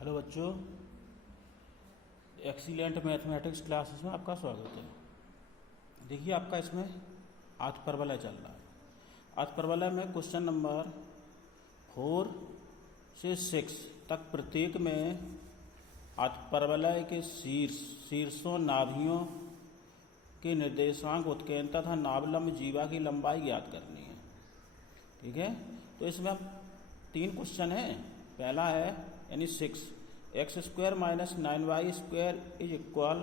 Hello बच्चों, excellent mathematics classes में आपका स्वागत है। देखिए आपका इसमें आठ चल रहा है। आठ में क्वेश्चन नंबर 4 से 6 तक प्रत्येक में आठ के शीर्षों नाभियों के निर्देशांक उत्केंद्र तथा नाभलंब जीवा की लंबाई ज्ञात करनी है। ठीक है, तो इसमें अब 3 क्वेश्चन है। पहला है यानी 6 x² minus 9y² is equal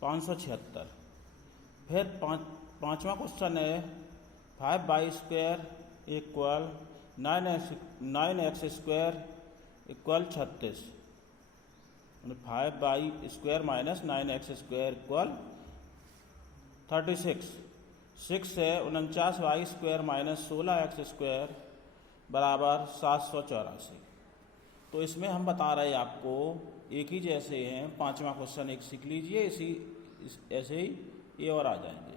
576। फिर पाँचवा क्वेश्चन है 5y² equal 9x² equal 36। 5y² minus 9x² equal 36। 6 है 49y² माइनस 16x² बराबर 784। तो इसमें हम बता रहे हैं आपको एक ही जैसे हैं। पांचवा क्वेश्चन एक सीख लीजिए, ऐसे ही ये और आ जाएंगे।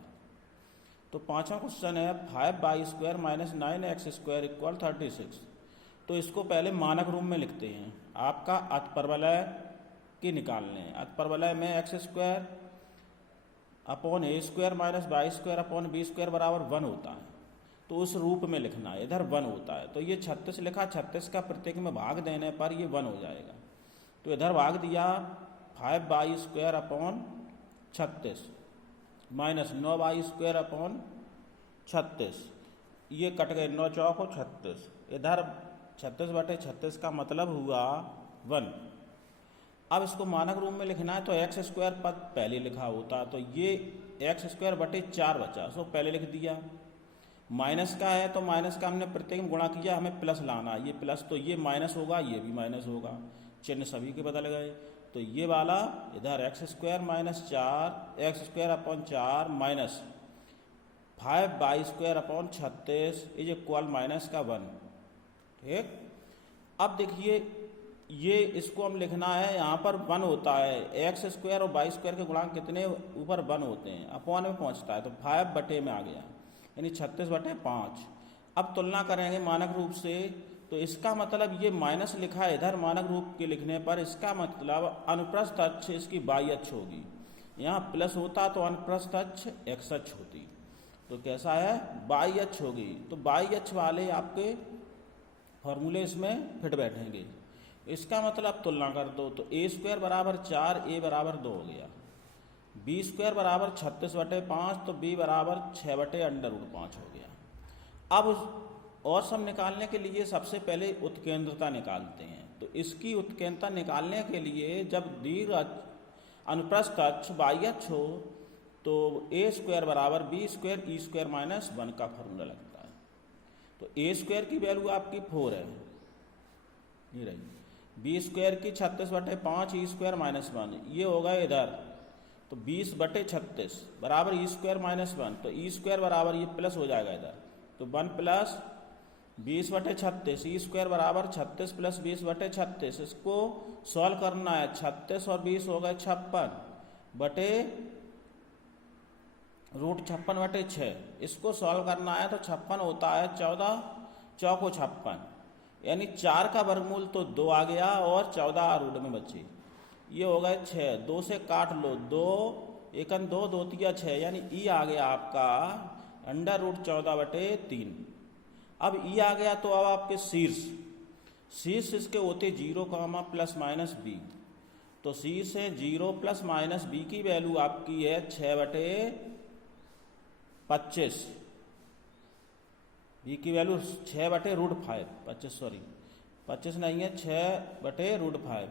तो पांचवा क्वेश्चन है 5y² माइनस 9x² इक्वल 36। तो इसको पहले मानक रूप में लिखते हैं। आपका अतपरवलय के निकालने हैं। अतपरवलय में x² upon a² minus y² upon b² बराबर 1 होता है। तो उस रूप में लिखना है। इधर 1 होता है तो ये 36 लिखा, 36 का प्रत्येक में भाग देने पर ये 1 हो जाएगा। तो इधर भाग दिया 5y² upon 36 minus 9y² upon 36। ये कट गए, 9 चौको 36। इधर 36/36 का मतलब हुआ 1। अब इसको मानक रूप में लिखना है तो x² पद पहले लिखा होता, तो ये x²/4 बचा, सो पहले लिख दिया। माइनस का है तो माइनस का हमने प्रत्येक में गुणा किया, हमें प्लस लाना। ये प्लस तो ये माइनस होगा, ये भी माइनस होगा, चिन्ह सभी के बदल गए। तो ये वाला इधर x² minus 4 x² upon 4 minus 5y² upon 36 is equal minus का 1। ठीक, अब देखिए ये इसको हम लिखना है, यहाँ पर 1 होता है। x² और y² के गुणांक कितने ऊपर 1 होते हैं, अपॉन में पहुँचता है तो 5 बटे में आ गया, यानी 36/5। अब तुलना करेंगे मानक रूप से, तो इसका मतलब ये माइनस लिखा है इधर मानक रूप के लिखने पर, इसका मतलब अनुप्रस्थ अक्ष इसकी y अक्ष होगी। यहाँ प्लस होता तो अनुप्रस्थ अक्ष x अक्ष होती। तो कैसा है, y अक्ष होगी। तो y अक्ष वाले आपके फॉर्मूले इसमें फिट बैठेंगे। इसका मतलब तुलना कर दो तो a² बराबर 4 a बराबर 2 हो गया, b² बराबर 36/5 तो b बराबर 6/√5 हो गया। अब और सब निकालने के लिए सबसे पहले उत्केंद्रता निकालते हैं। तो इसकी उत्केंद्रता निकालने के लिए जब दीर्घ अनुप्रस्थ अक्ष y अक्ष हो तो a² बराबर b² e² माइनस 1 का फॉर्मूला लगता है। तो a² की वैल्यू आपकी 4 है, ये रही। b² की 36/5 e² माइनस 1, ये होगा इधर तो 20/36 बराबर e² माइनस 1। तो e² बराबर ये प्लस हो जाएगा इधर, तो 1 प्लस 20/36 e² बराबर 36 प्लस 20/36। इसको सॉल्व करना है, 36 और 20 हो गए 56 बटे √56/6। इसको सॉल्व करना है तो 56 होता है 14 चौको 56, यानी 4 का वर्गमूल तो 2 आ गया और 14 रूट में बची। ये हो गए 6, 2 से काट लो, 2 एकन 2 2 तिया 6, यानी ई आ गया आपका √14/3। अब ई आ गया तो अब आपके शीर्ष इसके होते 0, प्लस माइनस b। तो शीर्ष है 0 प्लस माइनस b की वैल्यू आपकी है 6/25। b की वैल्यू 6/√5, 25 नहीं है 6/√5।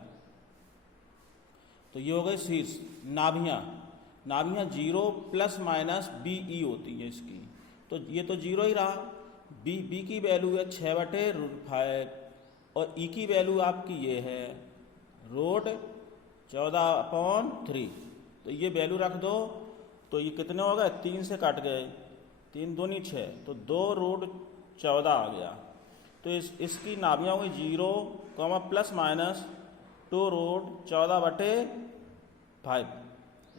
तो ये हो गई शीर्ष। नाभियाँ 0 प्लस माइनस बी ई होती है इसकी, तो ये तो 0 ही रहा। बी की वैल्यू है 6/√5 और ई की वैल्यू आपकी ये है √14/3। तो ये वैल्यू रख दो तो ये कितने हो गए, 3 से कट गए, 3 दूनी 6, तो 2√14 आ गया। तो इसकी नाभियाँ हुई 0, प्लस माइनस 2√14/5,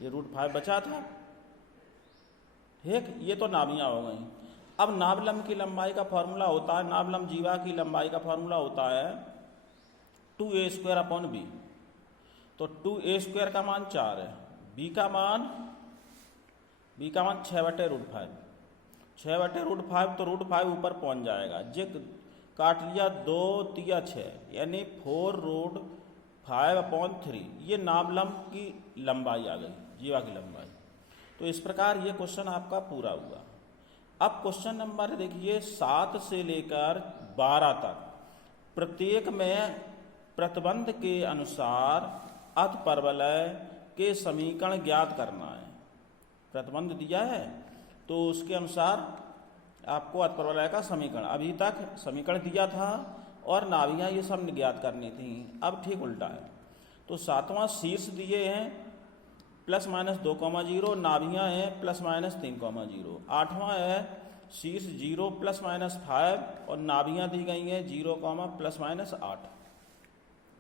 ये √5 बचा था। ठीक, ये तो नाभियाँ हो गई। अब नाभलंब की लंबाई का फॉर्मूला होता है, नाभलंब जीवा की लंबाई का फॉर्मूला होता है 2a² अपॉन बी। तो 2a² का मान 4 है, b का मान 6/√5, 6/√5, तो √5 ऊपर पहुंच जाएगा। जे काट लिया 2 तिया 6, यानी 4√5/3। ये नाभलंब की लंबाई आ गई, जीवा की लंबाई। तो इस प्रकार ये क्वेश्चन आपका पूरा हुआ। अब क्वेश्चन नंबर देखिए 7 से लेकर 12 तक, प्रत्येक में प्रतिबंध के अनुसार अतपरवलय के समीकरण ज्ञात करना है। प्रतिबंध दिया है तो उसके अनुसार आपको अतपरवलय का समीकरण, अभी तक समीकरण दिया था और नाभियाँ ये सब ज्ञात करनी थी, अब ठीक उल्टा है। तो 7वां शीर्ष दिए हैं ±2,0, नाभियाँ हैं ±3,0। 8वां है शीर्ष 0 ±5 और नाभियाँ दी गई हैं 0, ±8,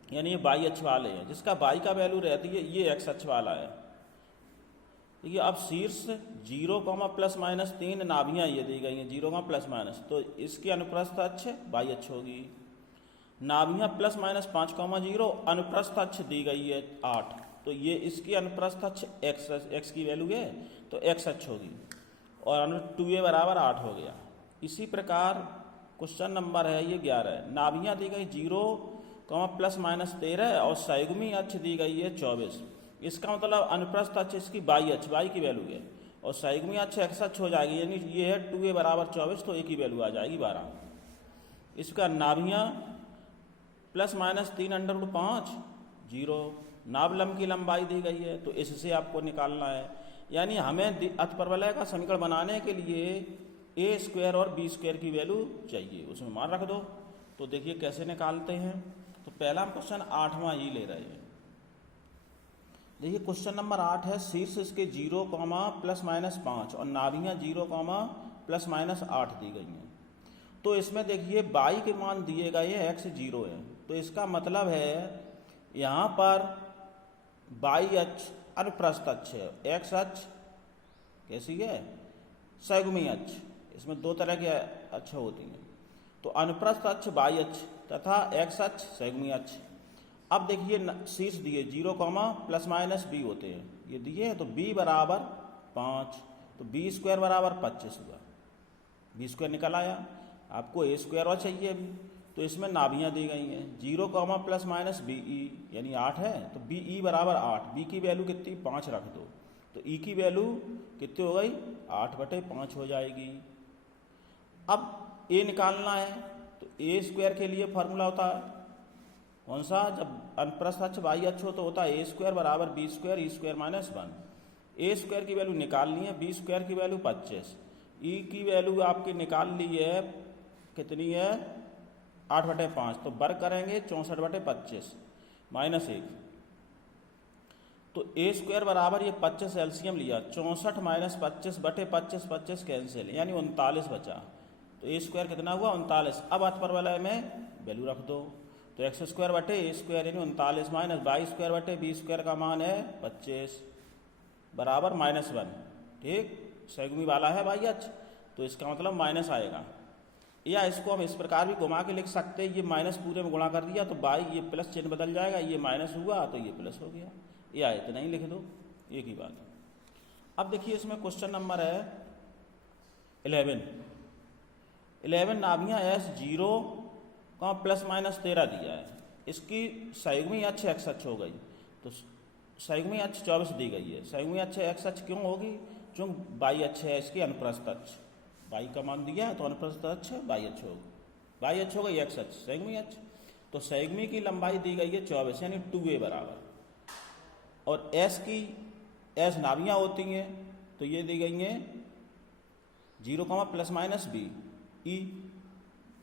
यानी ये y अक्ष वाले हैं। जिसका y का वैल्यू रहती है ये x अक्ष वाला है। देखिए अब शीर्ष 0, ±3, नाभियाँ ये दी गई हैं 0, ±, तो इसकी अनुप्रस्थ अक्ष y अक्ष होगी। नाभियाँ ±5,0, अनुप्रस्थ अक्ष दी गई है 8, तो ये इसकी अनुप्रस्थ अक्ष x की वैल्यू है तो x अक्ष होगी, और 2a बराबर 8 हो गया। इसी प्रकार क्वेश्चन नंबर है ये 11, नाभियाँ दी गई 0, ±13 और सयुग्मी अक्ष दी गई है 24। इसका मतलब अनुप्रस्थ अक्ष इसकी y अक्ष, y की वैल्यू है, और सयुग्मी अक्ष x अक्ष हो जाएगी, यानी ये है 2a बराबर 24, तो a की वैल्यू आ जाएगी 12। इसका नाभियाँ ±3√5, 0, नाभलंब की लंबाई दी गई है, तो इससे आपको निकालना है। यानी हमें अतपरवलय का समीकरण बनाने के लिए a² और b² की वैल्यू चाहिए, उसमें मान रख दो। तो देखिए कैसे निकालते हैं। तो पहला हम क्वेश्चन 8वां ही ले रहे हैं। देखिए क्वेश्चन नंबर 8 है, शीर्ष इसके 0, ±5 और नाभियाँ 0, ±8 दी गई हैं। तो इसमें देखिए y के मान दिए गए हैं, x 0 है, तो इसका मतलब है यहाँ पर y अक्ष अनुप्रस्थ अक्ष है, x अक्ष कैसी है, सयुग्मी अक्ष। इसमें दो तरह के अक्ष होती हैं, तो अनुप्रस्थ अक्ष y अक्ष तथा x अक्ष सयुग्मी अक्ष। अब देखिए शीर्ष दिए 0, ±b होते हैं, ये दिए हैं, तो b बराबर 5, तो b² बराबर 25 हुआ, b² निकल आया। आपको a² और चाहिए अभी, तो इसमें नाभियाँ दी गई हैं 0, ±be, यानी 8 है, तो be बराबर 8, b की वैल्यू कितनी 5 रख दो, तो e की वैल्यू कितनी हो गई 8/5 हो जाएगी। अब a निकालना है, तो a² के लिए फार्मूला होता है कौन सा, जब अनुप्रस्थ अक्ष y अक्ष हो तो होता है a² बराबर b² e² -1। a² की वैल्यू निकालनी है, b² की वैल्यू 25, e की वैल्यू आपकी निकाल ली है, कितनी है 8/5, तो वर्ग करेंगे 64/25 -1। तो a² बराबर ये 25 एलसीएम लिया, 64 - 25/25, 25 कैंसिल, यानी 39 बचा। तो a² कितना हुआ 39। अब अतपरवलय में वैल्यू रख दो, तो x²/a² यानी 39 -y²/b² का मान है 25 बराबर -1। ठीक, सयुग्मी वाला है y अक्ष, तो इसका मतलब माइनस आएगा। या इसको हम इस प्रकार भी घुमा के लिख सकते हैं, ये माइनस पूरे में गुणा कर दिया तो बाई ये प्लस चिन्ह बदल जाएगा, ये माइनस हुआ तो ये प्लस हो गया, या इतना ही लिख दो, एक ही बात। अब देखिए इसमें क्वेश्चन नंबर है 11 नाभियाँ s 0, ±13 दिया है, इसकी सयुग्मी अक्ष x अक्ष हो गई, तो सयुग्मी अक्ष 24 दी गई है। सयुग्मी अक्ष x अक्ष क्यों होगी, चूँकि y अक्ष है इसकी अनुप्रस्थ अक्ष, y का मान दिया है तो अनुप्रस्थ अक्ष y अक्ष होगा, y अक्ष होगा x अक्ष सयुग्मी अक्ष। तो सयुग्मी की लंबाई दी गई है 24, यानी 2a बराबर, और s नाभियाँ होती हैं तो ये दी गई हैं 0, ±b e,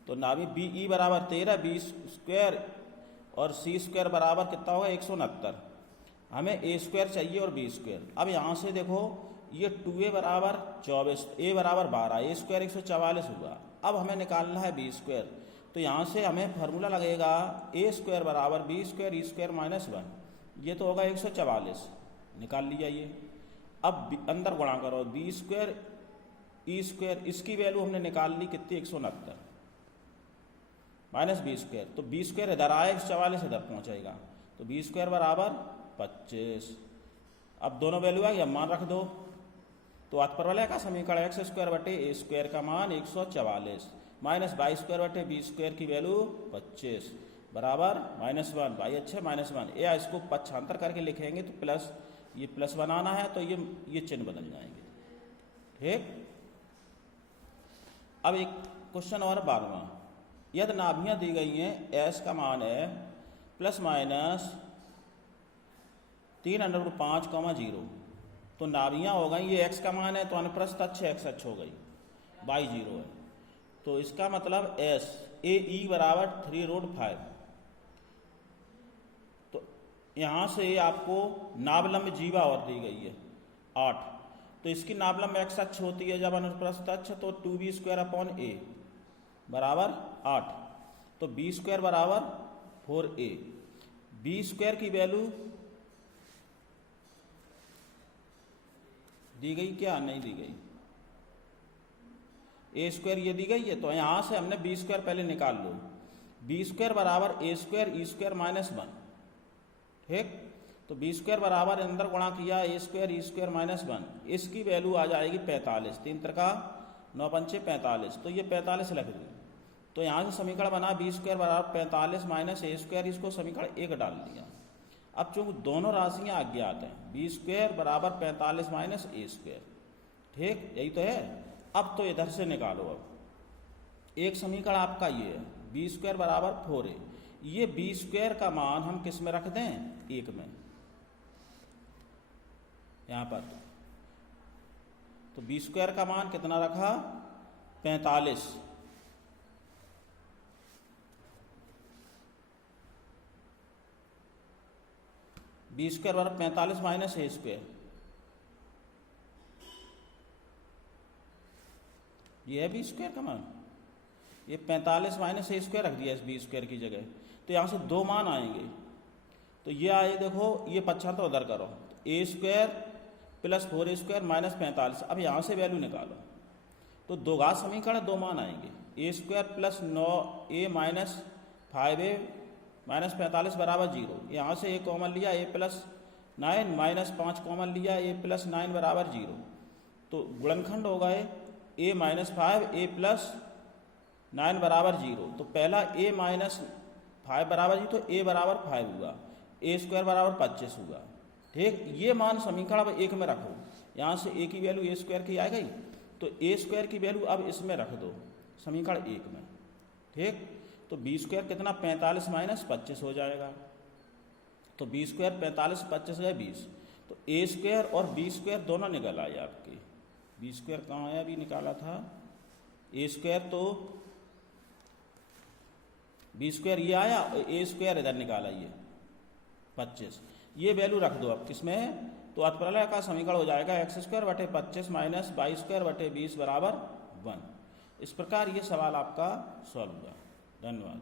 तो नाभि be बराबर 13, b² और c² बराबर कितना होगा 169। हमें a² चाहिए और b²। अब यहाँ से देखो ये 2a बराबर 24, a बराबर 12, a² 144 हुआ। अब हमें निकालना है b², तो यहाँ से हमें फार्मूला लगेगा a² बराबर b² e² -1, ये तो होगा 144, निकाल लिया ये। अब अंदर गुणा करो, b² e², इसकी वैल्यू हमने निकाल ली कितनी 169, माइनस बी स्क्वायर, तो बी स्क्वायर इधर आए 44 इधर पहुंचेगा, तो बी स्क्वायर बराबर 25। अब दोनों वैल्यू आ गई, अब मान रख दो, तो अतपर वाले का समीकरण एक्स स्क्वायर बटे ए स्क्वायर का मान 144 माइनस बाई स्क्वायर बटे बी स्क्वायर की वैल्यू 25 बराबर -1, बाई अच्छे -1। या इसको पक्षांतर करके लिखेंगे तो प्लस, ये प्लस बनाना है तो ये चिन्ह बदल जाएंगे, ठीक। अब एक क्वेश्चन और 12वां, यदि नाभियां दी गई हैं, एस का मान है ±3√5, तो नाभियां हो गई, ये एक्स का मान है तो अनुप्रस्थ अक्ष एक्स अक्ष हो गई, बाई 0 है, तो इसका मतलब एस ए ई बराबर 3√5। तो यहाँ से आपको नाभलंब जीवा और दी गई है 8, तो इसकी नाभलंब एक्स अक्ष होती है जब अनुप्रस्थ अक्ष, तो 2b² / a बराबर 8, तो b² बराबर 4a। b² की वैल्यू दी गई क्या, नहीं दी गई, a² ये दी गई है, तो यहां से हमने b² पहले निकाल लो, b² बराबर a² e² -1, ठीक। तो b² बराबर अंदर गुणा किया a² e² -1, इसकी वैल्यू आ जाएगी 45, 3 त्रिका 9 पंचे 45, तो ये 45 लिख दी। तो यहाँ से समीकरण बना b² बराबर 45 माइनस a², इसको समीकरण 1 डाल दिया। अब चूंकि दोनों राशियां अज्ञात हैं, b² बराबर 45 माइनस a², ठीक, यही तो है। अब तो इधर से निकालो, अब एक समीकरण आपका ये है b² बराबर 4a, ये b² का मान हम किस में रख दें, 1 में, यहाँ पर, तो b² का मान कितना रखा, 45, b² बराबर 45 माइनस a², ये है b² का मान, ये 45 माइनस a² रख दिया इस b² की जगह, तो यहाँ से 2 मान आएंगे, तो ये आए, देखो ये पक्षांतर उधर करो, a² + 4a² - 45, अब यहाँ से वैल्यू निकालो, तो दो घात समीकरण 2 मान आएंगे, a² + 9a - 5a - 45 बराबर 0, यहाँ से a कॉमन लिया, a + 9 - 5 कॉमन लिया, a + 9 बराबर 0, तो गुणनखंड हो गए a - 5 a + 9 बराबर 0, तो पहला a - 5 बराबर 0, तो a बराबर 5 हुआ, a² बराबर 25 हुआ, ठीक। ये मान समीकरण अब 1 में रखो, यहाँ से a की वैल्यू a² की आ गई, तो a² की वैल्यू अब इसमें रख दो समीकरण 1 में, ठीक। तो b² कितना, 45 माइनस 25 हो जाएगा, तो b² 45 25 गए 20, तो a² और b² दोनों निकल आए आपके, b² कहाँ आया, अभी निकाला था, a² तो b² ये आया, a² इधर निकाला ये 25, ये वैल्यू रख दो अब किसमें, तो अतप्रलय का समीकरण हो जाएगा x² बटे 25 माइनस y² बटे 20 बराबर 1। इस प्रकार ये सवाल आपका सॉल्व हुआ। धन्यवाद।